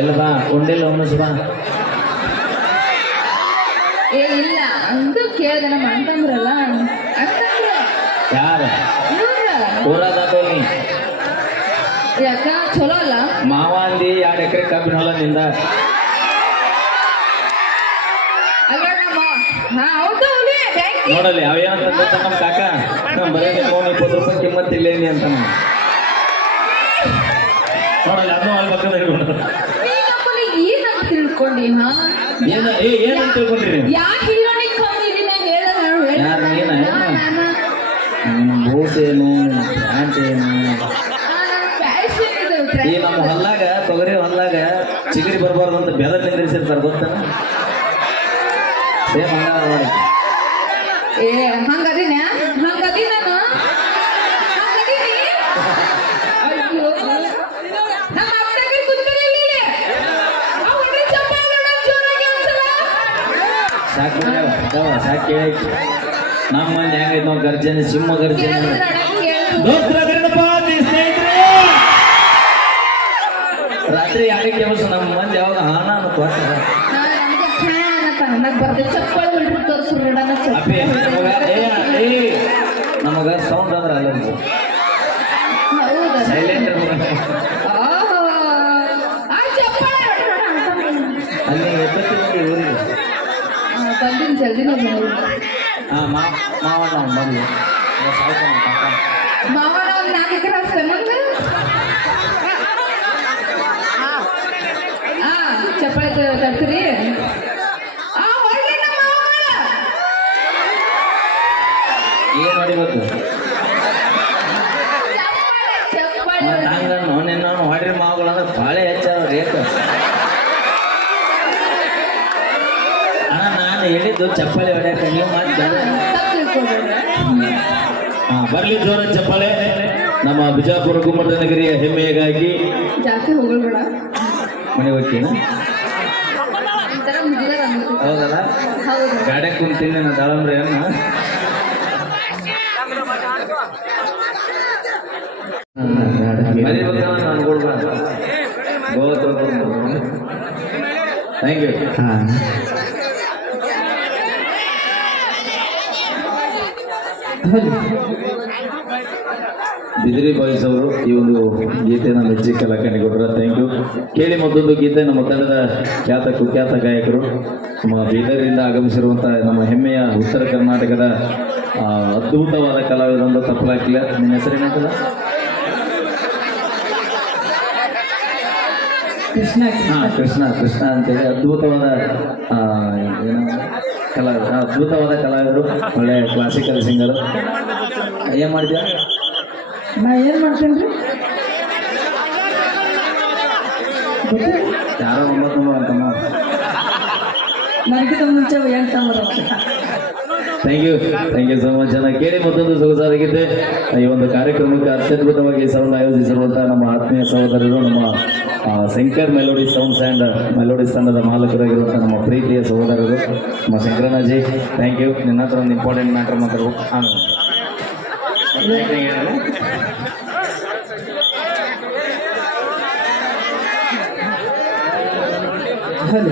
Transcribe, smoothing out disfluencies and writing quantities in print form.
ಎಲ್ಲ ಬಾ ಉಂಡೆಲ್ಲ ಒಮ್ಮಸ್ ಬಾ. ಏ ಇಲ್ಲ ಅಂತೂ ಕೇಳಿದೆ ನಮ್ಮ ಅಂತಂದ್ರಲ್ಲ ಯಾರ ಊರಾದೋನಿ ಯಾಕ ಚಲೋ ಅಲ್ಲ ಮಾವ ಅಂದಿ 2 ಎಕರೆ ಕಬ್ಬಿನ ಹೊಲ ನಿಂದ. ನೋಡಲ್ಲಿ ಅವೇನಂತ ಗೊತ್ತ ನಮ್ಮ ಕಾಕ ಬರೀ 20 ರೂಪಾಯಿ ಕಿಮ್ಮತ್ ಇಲ್ಲೇನಿ ಅಂತ ನೋಡಲ್ಲಿ ಅದನ್ನು ಅಲ್ಲಿ ಪಕ್ಕದ ಹಿಡ್ಕೊಂಡು ಏನಂತ ತಿಳ್ಕೊಂಡಿ ಏನಂತ ತಿಳ್ಕೊಂಡ್ರಿ ನೀವು? ಯಾಕೆ ಹೀರೋನಿಕ್ ಬೂಟ್ ಏನು ಪ್ಯಾಂಟ್ ಏನು ಈ ನಮ್ಮ ಹೊಲ್ಲಾಗ ತೊಗರಿ ಹೊಲ್ಲಾಗ ಚಿಗರಿ ಬರಬಾರ್ದು ಅಂತ ಬೆದರ್ ನಿಂದಿರಿಸಿರ್ತಾರೆ ಗೊತ್ತ? ಸೇಮ್ ಹಂಗ ನೋಡಿ. ಏ ಹಂಗದೀನ ಹಂಗದಿ ನಾನು ಸಾಕಿ ನಮ್ಮ ಮಂದಿ ಹೆಂಗೈತೆ ನಾವು ಗರ್ಜನೆ ಸಿಂಹ ಗರ್ಜನೆ ರಾತ್ರಿ 2 ಕೆಲಸ ನಮ್ಮ ಮಂದಿ ಯಾವಾಗ ಹಾನ ನಮಗ ಸೌಂಡ್ ಅಂದ್ರೆ ಅಲರ್ಜಿ ಸೈಲೆಂಟ್ ಅಲ್ಲಿ ಎತ್ತತ್ತಿ ಊರಿಗೆ ಬಂದಿನ ಜಲ್ದಿನ ಮಾವಣ್ಣ ಬಂದು ಮಾವನ ಒಂದು 4 ಎಕರೆ ಅಷ್ಟೇ ನಂಗೆ ಚಪ್ಪಳಿ ತರ್ತೀರಿ ಏನು ಹೊಡಿಬೇಕು ಹಂಗನ್ನು ನಿನ್ನ ಹೊಡ್ರಿ ಮಾವುಗಳಂದ್ರೆ ಭಾಳ ಹೆಚ್ಚಾವ ರೇಟ್. ನಾನು ಹೇಳಿದ್ದು ಚಪ್ಪಲಿ ಹೊಡ್ಯಾಕ ನೀವು ಮಾಡಿ ಬರ್ಲಿ ಜೋರ ಚಪ್ಪಲೆ. ನಮ್ಮ ಬಿಜಾಪುರ ಗುಮ್ಮಟ ನಗರಿಯ ಹೆಮ್ಮೆಗಾಗಿ ಜಾಸ್ತಿ ಹೋಗಬೇಡ ಮನೆ ಹೋಗ್ತೀನ ಹೌದಲ್ಲ ಗಾಡಿ ಕುಂತೀನಿ ನಾನು ದಾಳಂಬ್ರಿ ಅನ್ನ ನಾನು ಕೊಡ್ಬ ಥ್ಯಾಂಕ್ ಯು. ಬಿದಿರಿ ಬಾಯ್ಸ್ ಅವರು ಈ ಒಂದು ಗೀತೆಯನ್ನು ಮೆಚ್ಚಿ ಕಲಾಕಂಡಿ ಕೊಟ್ಟರು. Thank you. ಕೇಳಿ ಮತ್ತೊಂದು ಗೀತೆ ನಮ್ಮ ತಂಡದ ಖ್ಯಾತ ಕುಖ್ಯಾತ ಗಾಯಕರು ನಮ್ಮ ಬೀದರಿಂದ ಆಗಮಿಸಿರುವಂಥ ನಮ್ಮ ಹೆಮ್ಮೆಯ ಉತ್ತರ ಕರ್ನಾಟಕದ ಅದ್ಭುತವಾದ ಕಲಾವಿದಂತ ತಪ್ಪಲಾಕಿಲ್ಲ. ನಿಮ್ಮ ಹೆಸರೇನಂತಲ್ಲ? ಕೃಷ್ಣ ಅಂತೇಳಿ ಅದ್ಭುತವಾದ ಅದ್ಭುತವಾದ ಕಲಾವಿದರು, ಒಳ್ಳೆ ಕ್ಲಾಸಿಕಲ್ ಸಿಂಗರು. ಏನು ಮಾಡ್ತೀಯ? ನಾ ಏನು ಮಾಡ್ತೇನೆ ರೀ ಯಾರೋ 9 ನಂಬರ್ ಅಂತಮ್ಮ ನನಗಿಂತ ಮುಂಚೆ 8 number. Thank you so much. ಚೆನ್ನಾಗಿ ಕೇಳಿ ಮತ್ತೊಂದು ಸೊಗಸಾಗಿದ್ದೆ. ಈ ಒಂದು ಕಾರ್ಯಕ್ರಮಕ್ಕೆ ಅತ್ಯದ್ಭುತವಾಗಿ ಸೌಂಡ್ ಆಯೋಜಿಸಿರುವಂಥ ನಮ್ಮ ಆತ್ಮೀಯ ಸಹೋದರರು, ನಮ್ಮ Shankar melody sounds and melodies ತಂಡದ ಮಾಲಕರಾಗಿರುವಂಥ ನಮ್ಮ ಪ್ರೀತಿಯ ಸಹೋದರರು ನಮ್ಮ ಶಂಕರಣ್ಣಜಿ. Thank you. ನಿನ್ನ ಹತ್ರ ಒಂದು ಇಂಪಾರ್ಟೆಂಟ್ ಮ್ಯಾಟ್ರ್ ಮಾತಾಡ್ಬೇಕು. ಹಲೋ